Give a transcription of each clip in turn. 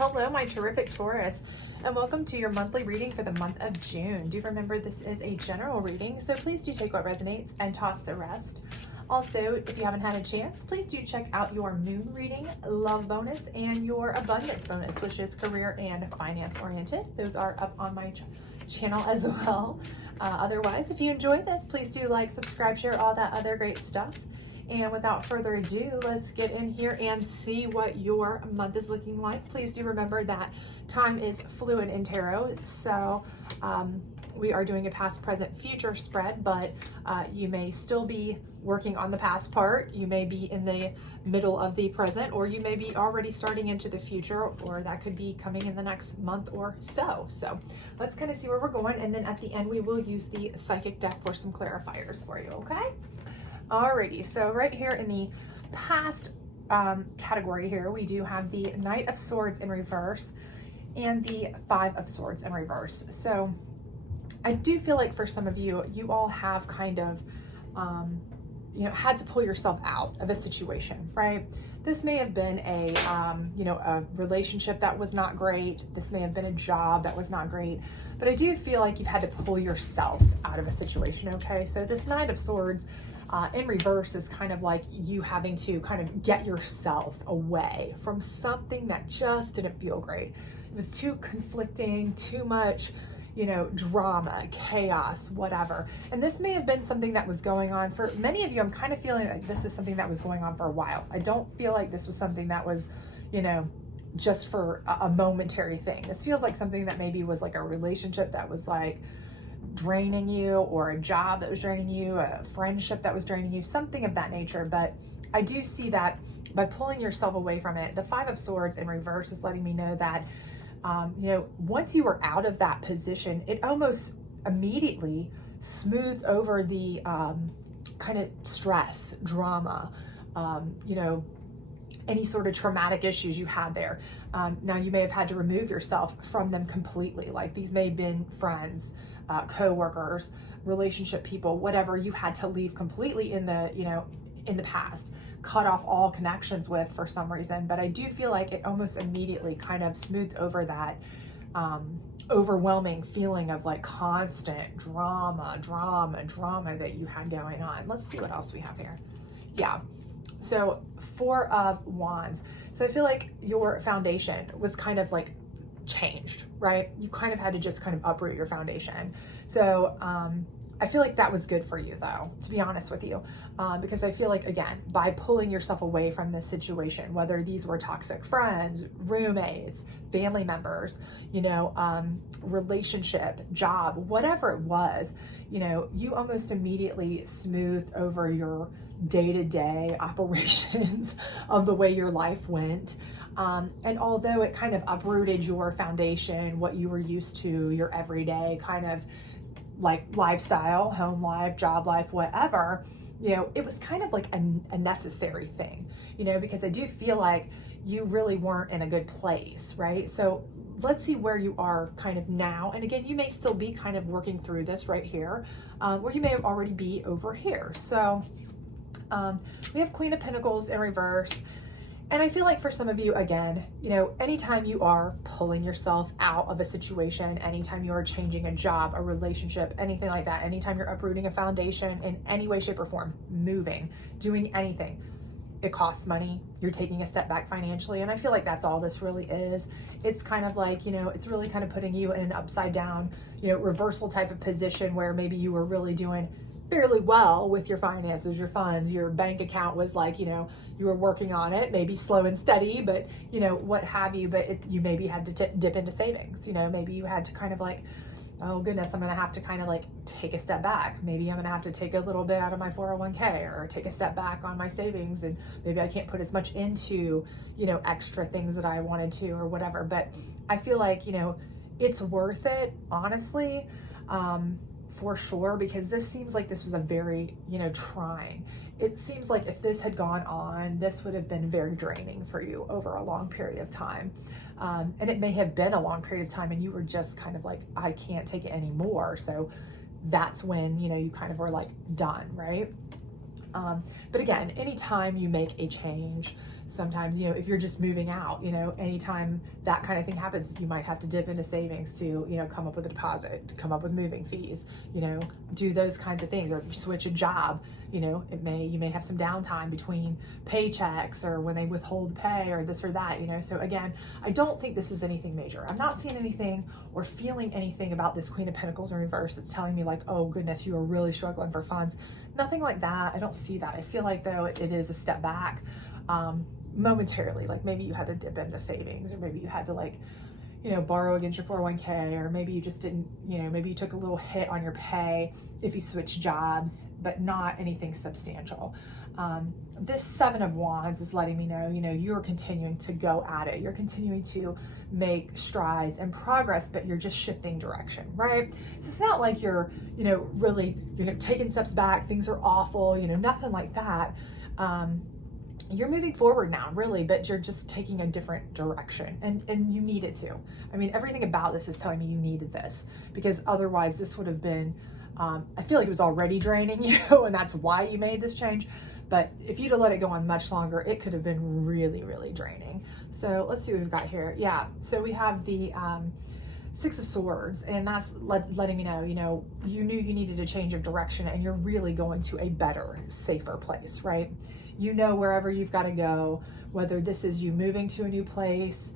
Hello, my terrific Taurus, and welcome to your monthly reading for the month of June. Do remember this is a general reading, so please do take what resonates and toss the rest. Also, if you haven't had a chance, please do check out your moon reading, love bonus, and your abundance bonus, which is career and finance oriented. Those are up on my channel as well. Otherwise, if you enjoyed this, please do like, subscribe, share, all that other great stuff. And without further ado, let's get in here and see what your month is looking like. Please do remember that time is fluid in tarot, so we are doing a past, present, future spread, but you may still be working on the past part. You may be in the middle of the present, or you may be already starting into the future, or that could be coming in the next month or so. So let's kind of see where we're going, and then at the end we will use the psychic deck for some clarifiers for you, okay? Alrighty, so right here in the past category here, we do have the Knight of Swords in reverse and the Five of Swords in reverse. So I do feel like for some of you, you all have kind of, had to pull yourself out of a situation, right? This may have been a, a relationship that was not great. This may have been a job that was not great, but I do feel like you've had to pull yourself out of a situation, okay? So this Knight of Swords in reverse is kind of like you having to kind of get yourself away from something that just didn't feel great. It was too conflicting, too much, drama, chaos, whatever. And this may have been something that was going on for many of you. I'm kind of feeling like this is something that was going on for a while. I don't feel like this was something that was, just for a momentary thing. This feels like something that maybe was like a relationship that was like draining you, or a job that was draining you, a friendship that was draining you, something of that nature. But I do see that by pulling yourself away from it, the Five of Swords in reverse is letting me know that once you were out of that position, it almost immediately smoothed over the kind of stress, drama, any sort of traumatic issues you had there. Now you may have had to remove yourself from them completely. Like these may have been friends, co-workers, relationship people, whatever you had to leave completely in the, in the past, cut off all connections with for some reason. But I do feel like it almost immediately kind of smoothed over that overwhelming feeling of like constant drama that you had going on. Let's see what else we have here. Yeah. So Four of Wands. So I feel like your foundation was kind of like changed, right? You kind of had to just kind of uproot your foundation. So I feel like that was good for you though, to be honest with you, because I feel like, again, by pulling yourself away from this situation, whether these were toxic friends, roommates, family members, relationship, job, whatever it was, you almost immediately smoothed over your day-to-day operations of the way your life went. And although it kind of uprooted your foundation, what you were used to, your everyday kind of like lifestyle, home life, job life, whatever, it was kind of like a necessary thing, because I do feel like you really weren't in a good place, right? So let's see where you are kind of now. And again, you may still be kind of working through this right here, or you may already be over here. So we have Queen of Pentacles in reverse. And I feel like for some of you, again, anytime you are pulling yourself out of a situation, anytime you are changing a job, a relationship, anything like that, anytime you're uprooting a foundation in any way, shape, or form, moving, doing anything, it costs money. You're taking a step back financially. And I feel like that's all this really is. It's kind of like, it's really kind of putting you in an upside down, reversal type of position where maybe you were really doing fairly well with your finances, your funds, your bank account was like, you were working on it, maybe slow and steady, but what have you, but you maybe had to dip into savings, maybe you had to kind of like, oh goodness, I'm going to have to kind of like take a step back. Maybe I'm going to have to take a little bit out of my 401k or take a step back on my savings, and maybe I can't put as much into, extra things that I wanted to or whatever. But I feel like, it's worth it, honestly. For sure, because this seems like this was a very, trying. It seems like if this had gone on, this would have been very draining for you over a long period of time. And it may have been a long period of time and you were just kind of like, I can't take it anymore. So that's when, you kind of were like done, right? But again, anytime you make a change, Sometimes, you know, if you're just moving out, you know, anytime that kind of thing happens, you might have to dip into savings to, you know, come up with a deposit, to come up with moving fees, you know, do those kinds of things. Or if you switch a job, you know, you may have some downtime between paychecks or when they withhold pay or this or that, you know. So again, I don't think this is anything major. I'm not seeing anything or feeling anything about this Queen of Pentacles in reverse that's telling me like, oh goodness, you are really struggling for funds. Nothing like that. I don't see that. I feel like though it is a step back. Momentarily, like maybe you had to dip into savings, or maybe you had to, like, you know, borrow against your 401k, or maybe you just didn't, you know, maybe you took a little hit on your pay if you switched jobs, but not anything substantial. This Seven of Wands is letting me know, you know, you're continuing to go at it. You're continuing to make strides and progress, but you're just shifting direction, right? So it's not like you're, you know, really, you know, taking steps back, things are awful, you know, nothing like that. You're moving forward now, really, but you're just taking a different direction, and you needed to. I mean, everything about this is telling me you needed this, because otherwise this would have been, I feel like it was already draining you, and that's why you made this change. But if you'd have let it go on much longer, it could have been really, really draining. So let's see what we've got here. Yeah, so we have the Six of Swords, and that's letting me know, you know, you knew you needed a change of direction, and you're really going to a better, safer place, right? You know, wherever you've got to go, whether this is you moving to a new place,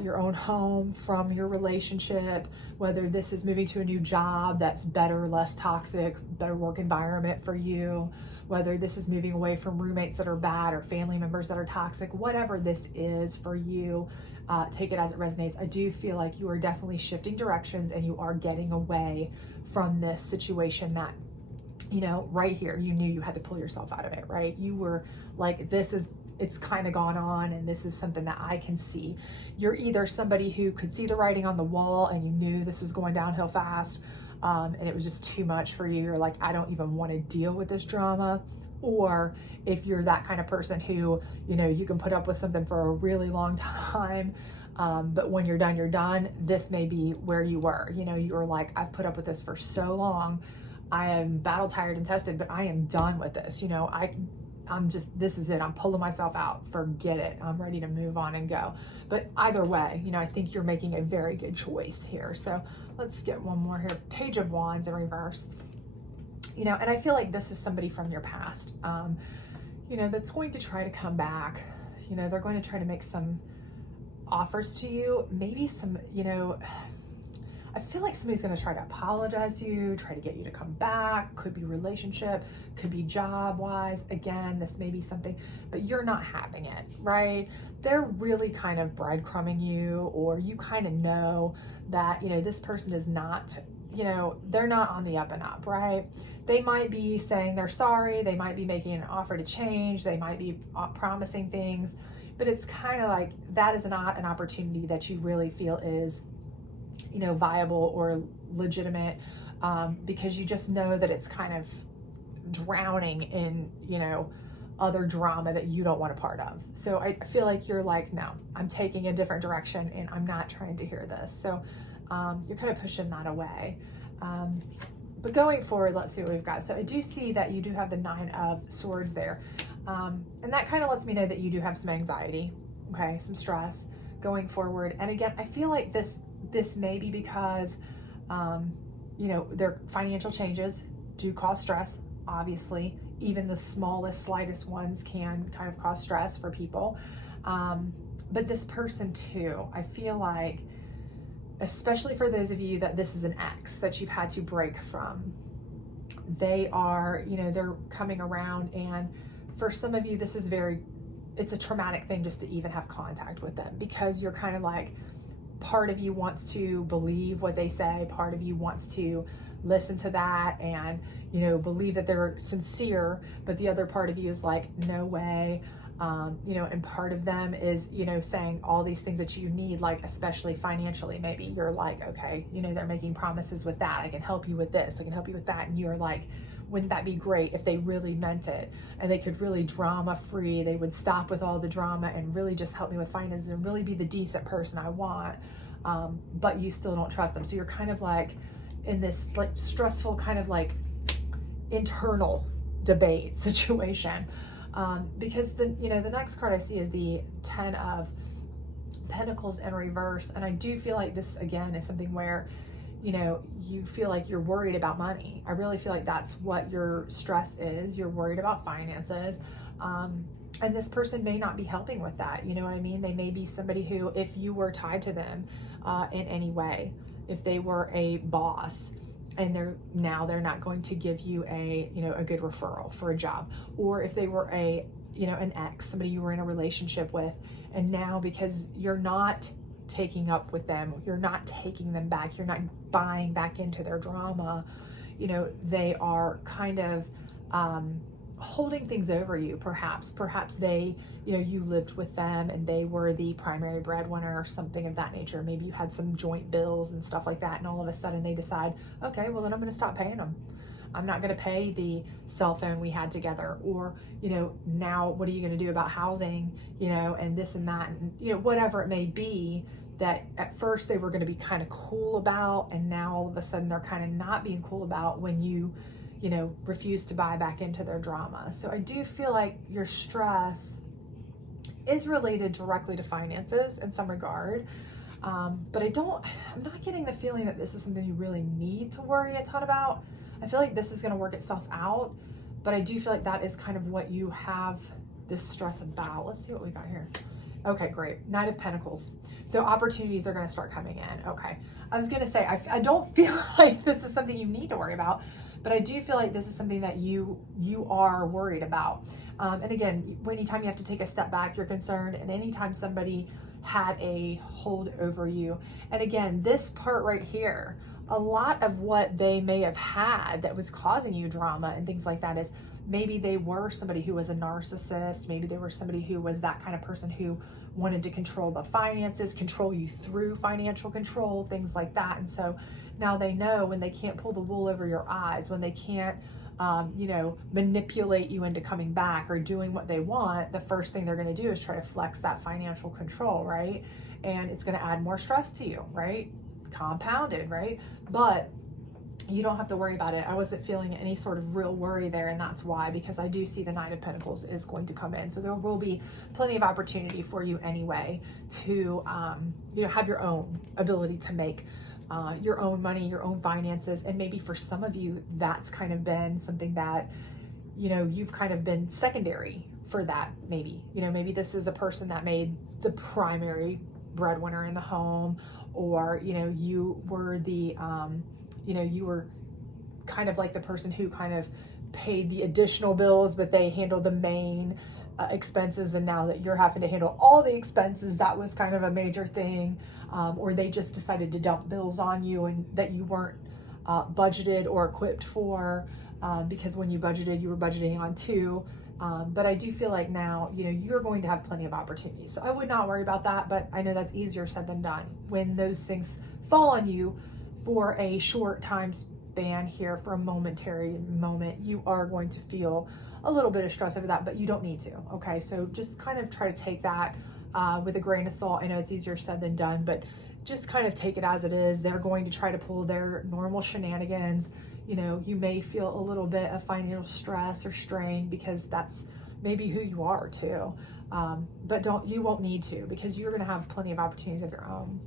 your own home from your relationship, whether this is moving to a new job that's better, less toxic, better work environment for you, whether this is moving away from roommates that are bad or family members that are toxic, whatever this is for you, take it as it resonates. I do feel like you are definitely shifting directions, and you are getting away from this situation that, you know, right here, you knew you had to pull yourself out of it, right? You were like, it's kind of gone on, and this is something that I can see. You're either somebody who could see the writing on the wall, and you knew this was going downhill fast, and it was just too much for you. You're like, I don't even want to deal with this drama. Or if you're that kind of person who, you know, you can put up with something for a really long time, but when you're done, you're done. This may be where you were. You know, you were like, I've put up with this for so long. I am battle tired and tested, but I am done with this. You know, I'm just, this is it. I'm pulling myself out. Forget it. I'm ready to move on and go. But either way, you know, I think you're making a very good choice here. So let's get one more here. Page of Wands in reverse. You know, and I feel like this is somebody from your past, you know, that's going to try to come back. You know, they're going to try to make some offers to you. Maybe some, you know, I feel like somebody's going to try to apologize to you, try to get you to come back. Could be relationship, could be job wise. Again, this may be something, but you're not having it, right? They're really kind of breadcrumbing you, or you kind of know that, you know, this person is not, you know, they're not on the up and up, right? They might be saying they're sorry. They might be making an offer to change. They might be promising things, but it's kind of like that is not an opportunity that you really feel is, you know, viable or legitimate, because you just know that it's kind of drowning in, you know, other drama that you don't want a part of. So I feel like you're like, no, I'm taking a different direction, and I'm not trying to hear this. So you're kind of pushing that away. But going forward, let's see what we've got. So I do see that you do have the Nine of Swords there. And that kind of lets me know that you do have some anxiety, okay, some stress going forward. And again, I feel like this may be because, you know, their financial changes do cause stress, obviously. Even the smallest, slightest ones can kind of cause stress for people. But this person too, I feel like, especially for those of you that this is an ex that you've had to break from, they are, you know, they're coming around, and for some of you, this is it's a traumatic thing just to even have contact with them, because you're kind of like, part of you wants to believe what they say, part of you wants to listen to that and, you know, believe that they're sincere, but the other part of you is like, no way. You know, and part of them is, you know, saying all these things that you need, like especially financially. Maybe you're like, okay, you know, they're making promises with that. I can help you with this. I can help you with that. And you're like, wouldn't that be great if they really meant it and they could really drama free? They would stop with all the drama and really just help me with finances and really be the decent person I want. But you still don't trust them. So you're kind of like in this like stressful kind of like internal debate situation. Because the next card I see is the 10 of Pentacles in reverse. And I do feel like this, again, is something where, you feel like you're worried about money. I really feel like that's what your stress is. You're worried about finances. And this person may not be helping with that. You know what I mean? They may be somebody who, if you were tied to them in any way, if they were a boss and they're not going to give you a good referral for a job, or if they were an ex, somebody you were in a relationship with, and now because you're not taking up with them, you're not taking them back, you're not buying back into their drama, they are kind of holding things over you. Perhaps they, you lived with them and they were the primary breadwinner or something of that nature. Maybe you had some joint bills and stuff like that, and all of a sudden they decide, okay, well then I'm going to stop paying them. I'm not going to pay the cell phone we had together, or, now what are you going to do about housing, and this and that, and, whatever it may be that at first they were going to be kind of cool about, and now all of a sudden they're kind of not being cool about when you refuse to buy back into their drama. So I do feel like your stress is related directly to finances in some regard. But I'm not getting the feeling that this is something you really need to worry a ton about. I feel like this is going to work itself out, but I do feel like that is kind of what you have this stress about. Let's see what we got here. Okay, great. Knight of Pentacles. So opportunities are going to start coming in. Okay. I was going to say, I don't feel like this is something you need to worry about, but I do feel like this is something that you are worried about. And again, anytime you have to take a step back, you're concerned, and anytime somebody had a hold over you. And again, this part right here, a lot of what they may have had that was causing you drama and things like that is maybe they were somebody who was a narcissist. Maybe they were somebody who was that kind of person who wanted to control the finances, control you through financial control, things like that. And so now they know when they can't pull the wool over your eyes, when they can't, manipulate you into coming back or doing what they want, the first thing they're going to do is try to flex that financial control, right? And it's going to add more stress to you, right? Compounded, right? But you don't have to worry about it. I wasn't feeling any sort of real worry there, and that's why, because I do see the Knight of Pentacles is going to come in. So there will be plenty of opportunity for you anyway to, have your own ability to make your own money, your own finances. And maybe for some of you, that's kind of been something that, you've kind of been secondary for that. Maybe, maybe this is a person that made the primary breadwinner in the home, or, you were the, you were kind of like the person who kind of paid the additional bills, but they handled the main expenses. And now that you're having to handle all the expenses, that was kind of a major thing. Or they just decided to dump bills on you and that you weren't budgeted or equipped for, because when you budgeted, you were budgeting on two. But I do feel like now, you're going to have plenty of opportunities. So I would not worry about that, but I know that's easier said than done. When those things fall on you for a short time span here, for a momentary moment, you are going to feel a little bit of stress over that, but you don't need to. Okay. So just kind of try to take that with a grain of salt. I know it's easier said than done, but just kind of take it as it is. They're going to try to pull their normal shenanigans. You may feel a little bit of financial stress or strain because that's maybe who you are too. But you won't need to, because you're going to have plenty of opportunities of your own.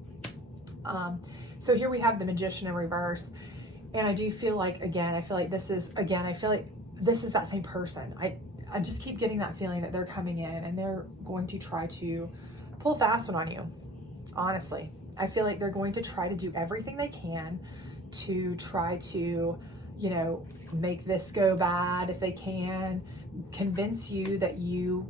So here we have the Magician in reverse. And I do feel like, I feel like this is that same person. I just keep getting that feeling that they're coming in and they're going to try to pull a fast one on you. Honestly, I feel like they're going to try to do everything they can to try to, make this go bad if they can, convince you that you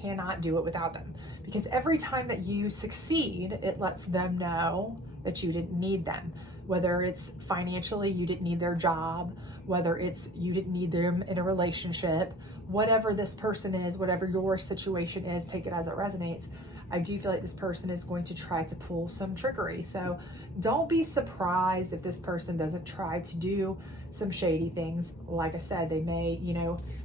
cannot do it without them. Because every time that you succeed, it lets them know that you didn't need them. Whether it's financially, you didn't need their job, whether it's you didn't need them in a relationship, whatever this person is, whatever your situation is, take it as it resonates. I do feel like this person is going to try to pull some trickery. So don't be surprised if this person doesn't try to do some shady things. Like I said, they may,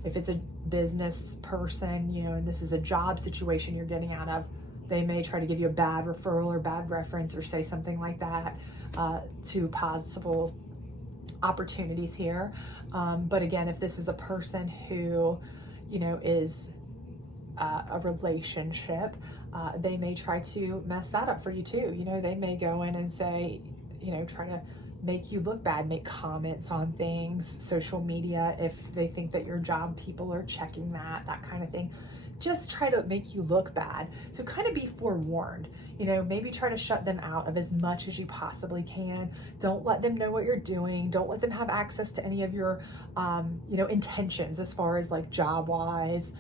if it's a business person, and this is a job situation you're getting out of, they may try to give you a bad referral or bad reference or say something like that to possible opportunities here. But again, if this is a person who, is a relationship, they may try to mess that up for you too. They may go in and say, try to make you look bad, make comments on things, social media, if they think that your job people are checking that kind of thing. Just try to make you look bad. So kind of be forewarned, maybe try to shut them out of as much as you possibly can. Don't let them know what you're doing. Don't let them have access to any of your, intentions as far as like job wise,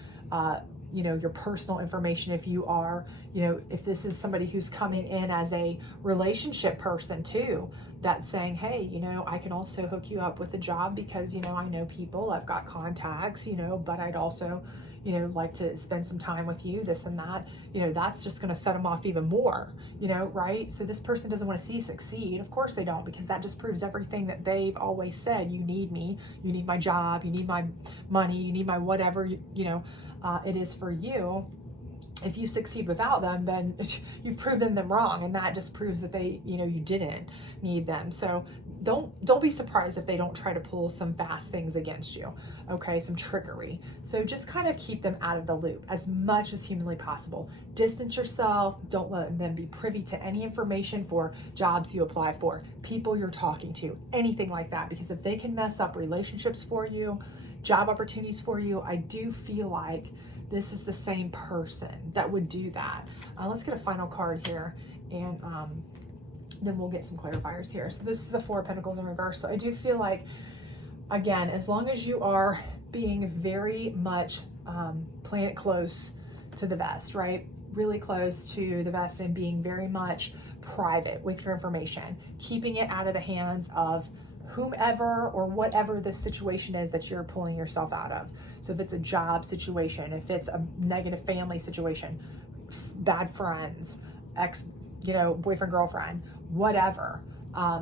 your personal information. If you are, if this is somebody who's coming in as a relationship person too, that's saying, hey, I can also hook you up with a job because, I know people, I've got contacts, but I'd also, like to spend some time with you, this and that, that's just going to set them off even more, right? So this person doesn't want to see you succeed. Of course they don't, because that just proves everything that they've always said. You need me, you need my job, you need my money, you need my whatever, it is for you. If you succeed without them, then you've proven them wrong, and that just proves that they, you didn't need them. So don't be surprised if they don't try to pull some fast things against you, okay? Some trickery. So just kind of keep them out of the loop as much as humanly possible. Distance yourself. Don't let them be privy to any information for jobs you apply for, people you're talking to, anything like that, because if they can mess up relationships for you, job opportunities for you, I do feel like this is the same person that would do that. Let's get a final card here, and then we'll get some clarifiers here. So this is the Four of Pentacles in reverse. So I do feel like, again, as long as you are being very much playing it close to the vest, right? Really close to the vest, and being very much private with your information, keeping it out of the hands of whomever or whatever the situation is that you're pulling yourself out of. So if it's a job situation, if it's a negative family situation, bad friends, boyfriend, girlfriend, whatever,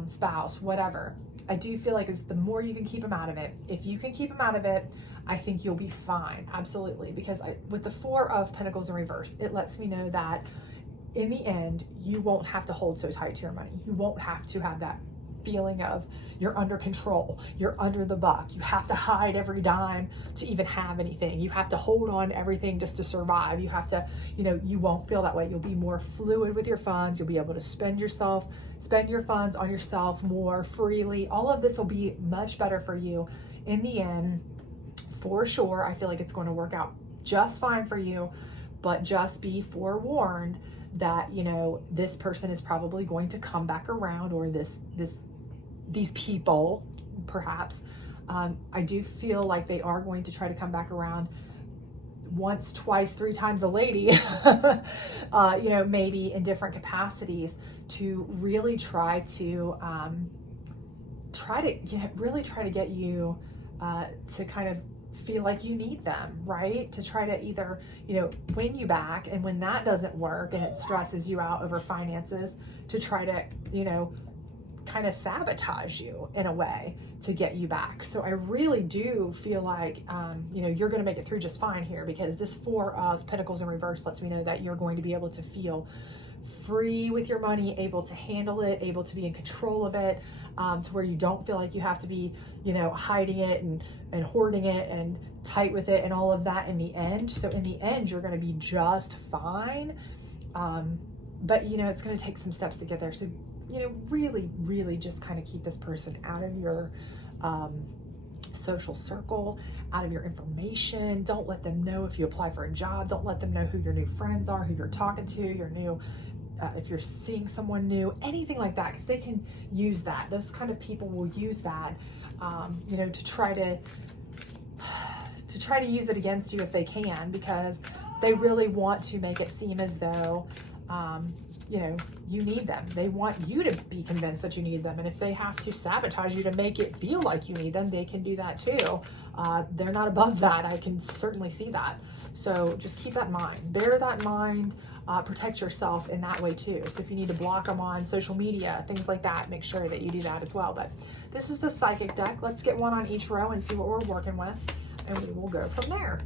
spouse, whatever. I do feel like the more you can keep them out of it, if you can keep them out of it, I think you'll be fine. Absolutely. Because with the Four of Pentacles in reverse, it lets me know that in the end, you won't have to hold so tight to your money. You won't have to have that feeling of you're under control, you're under the buck, you have to hide every dime to even have anything, you have to hold on to everything just to survive, you have to, you won't feel that way. You'll be more fluid with your funds. You'll be able to spend your funds on yourself more freely. All of this will be much better for you in the end, for sure. I feel like it's going to work out just fine for you, but just be forewarned that, this person is probably going to come back around, or these people, perhaps. I do feel like they are going to try to come back around once, twice, three times a lady, maybe in different capacities, to really try to get you to kind of feel like you need them, right? To try to either, win you back, and when that doesn't work and it stresses you out over finances, to try to, kind of sabotage you in a way to get you back. So I really do feel like, you're going to make it through just fine here, because this Four of Pentacles in reverse lets me know that you're going to be able to feel free with your money, able to handle it, able to be in control of it, to where you don't feel like you have to be, hiding it and hoarding it and tight with it and all of that in the end. So in the end, you're going to be just fine. But, it's going to take some steps to get there. So, really, really just kind of keep this person out of your social circle, out of your information. Don't let them know if you apply for a job. Don't let them know who your new friends are, who you're talking to, your new, if you're seeing someone new, anything like that, because they can use that. Those kind of people will use that, to try to use it against you if they can, because they really want to make it seem as though, you need them. They want you to be convinced that you need them. And if they have to sabotage you to make it feel like you need them, they can do that too. They're not above that. I can certainly see that. So just keep that in mind. Bear that in mind. Protect yourself in that way too. So if you need to block them on social media, things like that, make sure that you do that as well. But this is the Psychic deck. Let's get one on each row and see what we're working with, and we will go from there.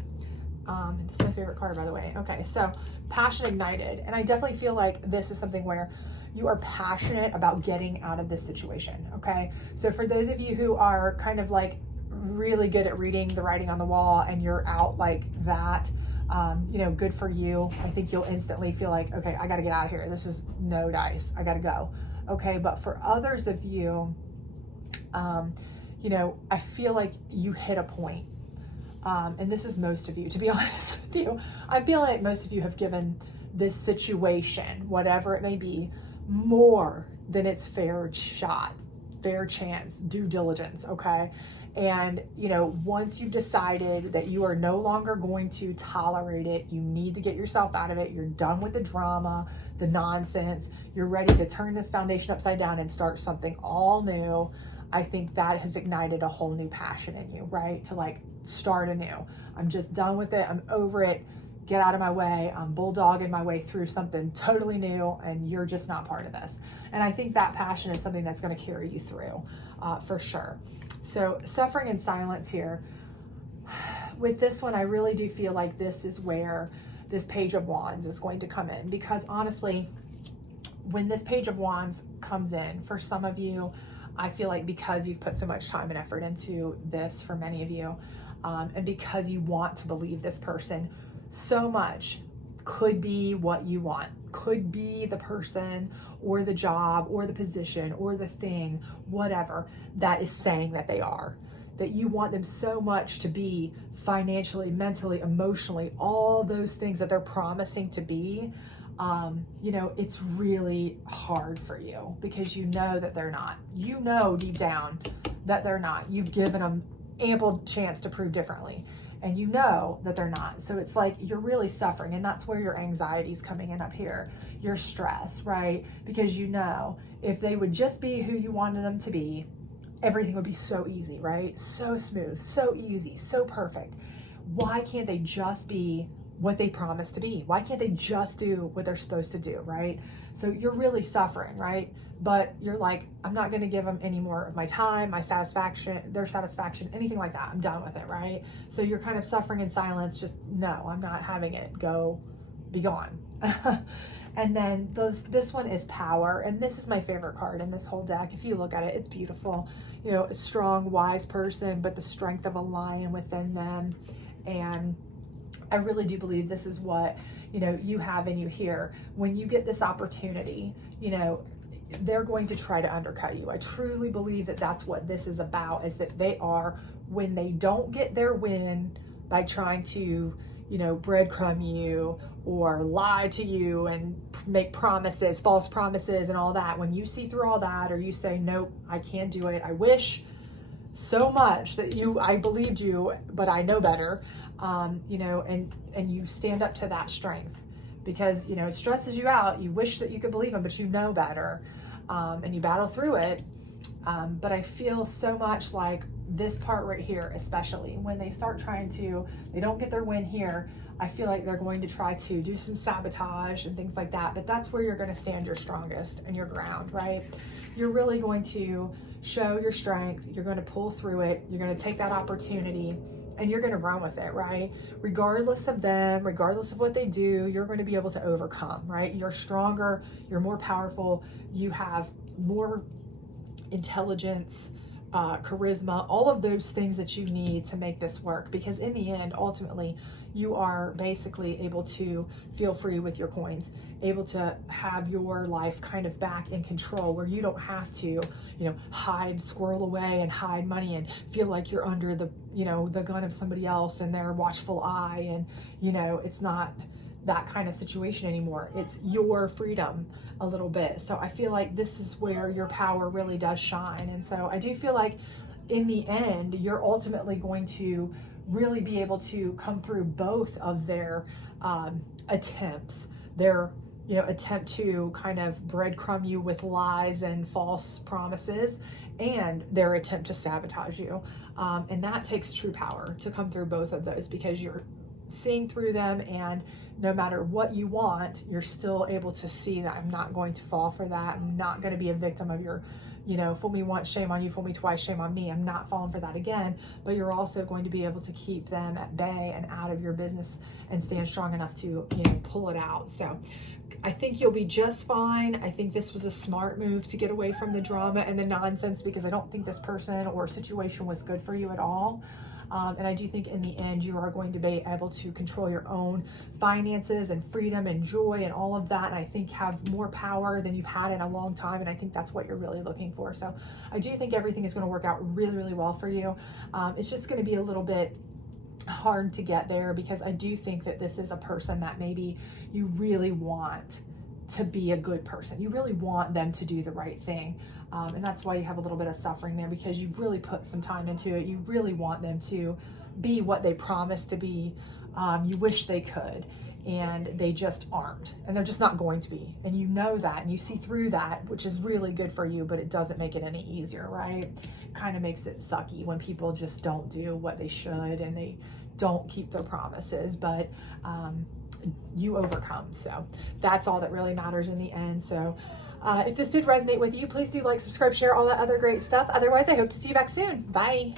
This is my favorite card, by the way. Okay, so Passion Ignited. And I definitely feel like this is something where you are passionate about getting out of this situation, okay? So for those of you who are kind of like really good at reading the writing on the wall and you're out like that, you know, good for you. I think you'll instantly feel like, okay, I got to get out of here. This is no dice. I got to go. Okay. But for others of you, you know, I feel like you hit a point. And this is most of you, to be honest with you. I feel like most of you have given this situation, whatever it may be, more than its fair shot, fair chance, due diligence, okay? And, you know, once you've decided that you are no longer going to tolerate it, you need to get yourself out of it, you're done with the drama, the nonsense, you're ready to turn this foundation upside down and start something all new, I think that has ignited a whole new passion in you, right? To like start anew. I'm just done with it. I'm over it. Get out of my way. I'm bulldogging my way through something totally new, and you're just not part of this. And I think that passion is something that's going to carry you through for sure. So suffering in silence here. With this one, I really do feel like this is where this Page of Wands is going to come in, because honestly, when this Page of Wands comes in, for some of you, I feel like because you've put so much time and effort into this, for many of you, and because you want to believe this person so much, could be what you want, could be the person or the job or the position or the thing, whatever, that is saying that they are. That you want them so much to be financially, mentally, emotionally, all those things that they're promising to be. You know, it's really hard for you because you know that they're not. You know deep down that they're not. You've given them ample chance to prove differently, and you know that they're not. So it's like you're really suffering, and that's where your anxiety is coming in up here. Your stress, right? Because you know if they would just be who you wanted them to be, everything would be so easy, right? So smooth, so easy, so perfect. Why can't they just be what they promised to be? Why can't they just do what they're supposed to do, right? So you're really suffering, right? But you're like, I'm not going to give them any more of my time, my satisfaction, their satisfaction, anything like that. I'm done with it, right? So you're kind of suffering in silence. Just, no, I'm not having it. Go, be gone. And then this one is Power. And this is my favorite card in this whole deck. If you look at it, it's beautiful. You know, a strong, wise person, but the strength of a lion within them. And I really do believe this is what, you know, you have in you here. When you get this opportunity, you know, they're going to try to undercut you. I truly believe that that's what this is about, is that they are, when they don't get their win by trying to, you know, breadcrumb you or lie to you and make promises, false promises and all that, when you see through all that, or you say, nope, I can't do it. I wish so much that I believed you, but I know better. You know, and you stand up to that strength, because, you know, it stresses you out. You wish that you could believe them, but you know better, and you battle through it. But I feel so much like this part right here, especially when they start trying to, they don't get their win here, I feel like they're going to try to do some sabotage and things like that. But that's where you're going to stand your strongest and your ground, right? You're really going to show your strength. You're going to pull through it. You're going to take that opportunity and you're going to run with it, right? Regardless of them, regardless of what they do, you're going to be able to overcome, right? You're stronger, you're more powerful, you have more intelligence, charisma, all of those things that you need to make this work. Because in the end, ultimately, you are basically able to feel free with your coins, able to have your life kind of back in control, where you don't have to, you know, hide, squirrel away and hide money and feel like you're under the, you know, the gun of somebody else and their watchful eye. And, you know, it's not that kind of situation anymore. It's your freedom a little bit. So I feel like this is where your power really does shine. And so I do feel like in the end, you're ultimately going to really be able to come through both of their attempts, their, you know, attempt to kind of breadcrumb you with lies and false promises, and their attempt to sabotage you. And that takes true power to come through both of those, because you're seeing through them and no matter what you want, you're still able to see that I'm not going to fall for that. I'm not going to be a victim of your, fool me once, shame on you, fool me twice, shame on me. I'm not falling for that again. But you're also going to be able to keep them at bay and out of your business and stand strong enough to, pull it out. So I think you'll be just fine. I think this was a smart move to get away from the drama and the nonsense, because I don't think this person or situation was good for you at all. And I do think in the end, you are going to be able to control your own finances and freedom and joy and all of that. And I think have more power than you've had in a long time. And I think that's what you're really looking for. So I do think everything is going to work out really, really well for you. It's just going to be a little bit hard to get there, because I do think that this is a person that maybe you really want to be a good person. You really want them to do the right thing. And that's why you have a little bit of suffering there, because you've really put some time into it. You really want them to be what they promised to be. You wish they could, and they just aren't, and they're just not going to be. And you know that, and you see through that, which is really good for you, but it doesn't make it any easier, right? It kind of makes it sucky when people just don't do what they should and they don't keep their promises, but you overcome. So that's all that really matters in the end. So if this did resonate with you, please do like, subscribe, share, all that other great stuff. Otherwise, I hope to see you back soon. Bye.